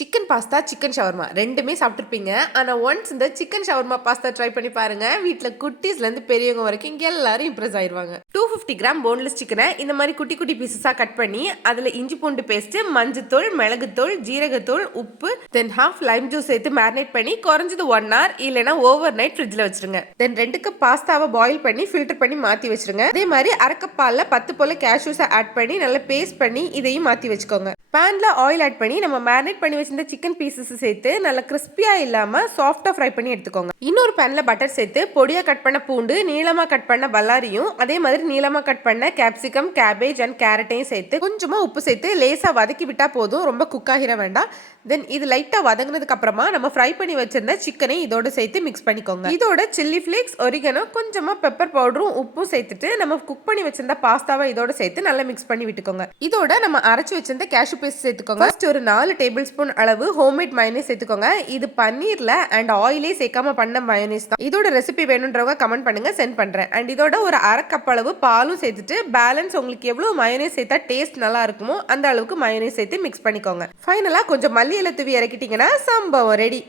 Chicken pasta, chicken shawarma ரெண்டுமே சாப்பிட்ருப்பீங்க. ஆனால் once இந்த சிக்கன் ஷவர்மா பாஸ்தா ட்ரை பண்ணி பாருங்க. வீட்டில் குட்டீஸ்லேருந்து பெரியவங்க வரைக்கும் இங்கே எல்லாரும் இம்ப்ரெஸ் ஆயிடுவாங்க. 250 கிராம் போன்லெஸ் சிக்கனை இந்த மாதிரி குட்டி குட்டி பீசஸாக கட் பண்ணி அதில் இஞ்சி பூண்டு பேஸ்ட்டு, மஞ்சத்தூள், மிளகுத்தூள், ஜீரகத்தூள், உப்பு, தென் ஹாஃப் லைம் ஜூஸ் சேர்த்து மேரினேட் பண்ணி குறைஞ்சது 1 hour இல்லைனா ஓவர் நைட் ஃப்ரிட்ஜில் வச்சிருங்க. தென் 2 கப் பாஸ்தாவை பாயில் பண்ணி ஃபில்டர் பண்ணி மாற்றி வச்சிருங்க. அதே மாதிரி அரை கப் பாலில் 10 போல கேஷ்யூஸை ஆட் பண்ணி நல்லா பேஸ்ட் பண்ணி இதையும் மாற்றி வச்சுக்கோங்க. பேன்ல ஆயில் ஆட் பண்ணி நம்ம மேரினேட் பண்ணி வச்சிருந்த சிக்கன் பீசஸ் சேர்த்து நல்லா கிறிஸ்பியா இல்லாம சாஃப்டா ஃப்ரை பண்ணி எடுத்துக்கோங்க. இன்னொரு பேன்ல பட்டர் சேர்த்து பொடியா கட் பண்ண பூண்டு, நீளமா கட் பண்ண பல்லாரியும், அதே மாதிரி நீளமா கட் பண்ண கேப்சிகம், கேபேஜ் அண்ட் கேரட்டையும் சேர்த்து கொஞ்சமா உப்பு சேர்த்து லேசா வதக்கி விட்டா போதும். ரொம்ப குக் ஆகிற வேண்டாம். தென் இது லைட்டா வதங்கினதுக்கு அப்புறமா நம்ம ஃப்ரை பண்ணி வச்சிருந்த சிக்கனை இதோட சேர்த்து மிக்ஸ் பண்ணிக்கோங்க. இதோட சில்லி ஃபிளேக்ஸ், ஒரிகனோ, கொஞ்சமா பெப்பர் பவுடரும் உப்பும் சேர்த்துட்டு நம்ம குக் பண்ணி வச்சிருந்த பாஸ்தாவை இதோட சேர்த்து நல்லா மிக்ஸ் பண்ணி விட்டுக்கோங்க. இதோட நம்ம அரைச்சு வச்சிருந்த கேஷ்யூ பேஸ்ட் சேர்த்துக்கோங்க. ஃபர்ஸ்ட் ஒரு 4 டேபிள் ஸ்பூன் அளவு ஹோம்மேட் மயோனைஸ் சேர்த்துக்கோங்க. இது பன்னீர்ல அண்ட் ஆயிலே சேர்க்காம பண்ண மயோனைஸ் தான். இதோட ரெசிபி வேணும்ன்றவங்க கமெண்ட் பண்ணுங்க, சென்ட் பண்றேன். அண்ட் இதோட ஒரு அரை கப் அளவு பாலும் சேர்த்துட்டு பேலன்ஸ் உங்களுக்கு எவ்வளவு மயோனைஸ் சேர்த்தா டேஸ்ட் நல்லா இருக்குமோ அந்த அளவுக்கு மயோனைஸ் சேர்த்து மிக்ஸ் பண்ணிக்கோங்க. ஃபைனலா கொஞ்சம் மல்லி இலை தூவி இறக்கிட்டீங்கன்னா சம்பவம் ரெடி.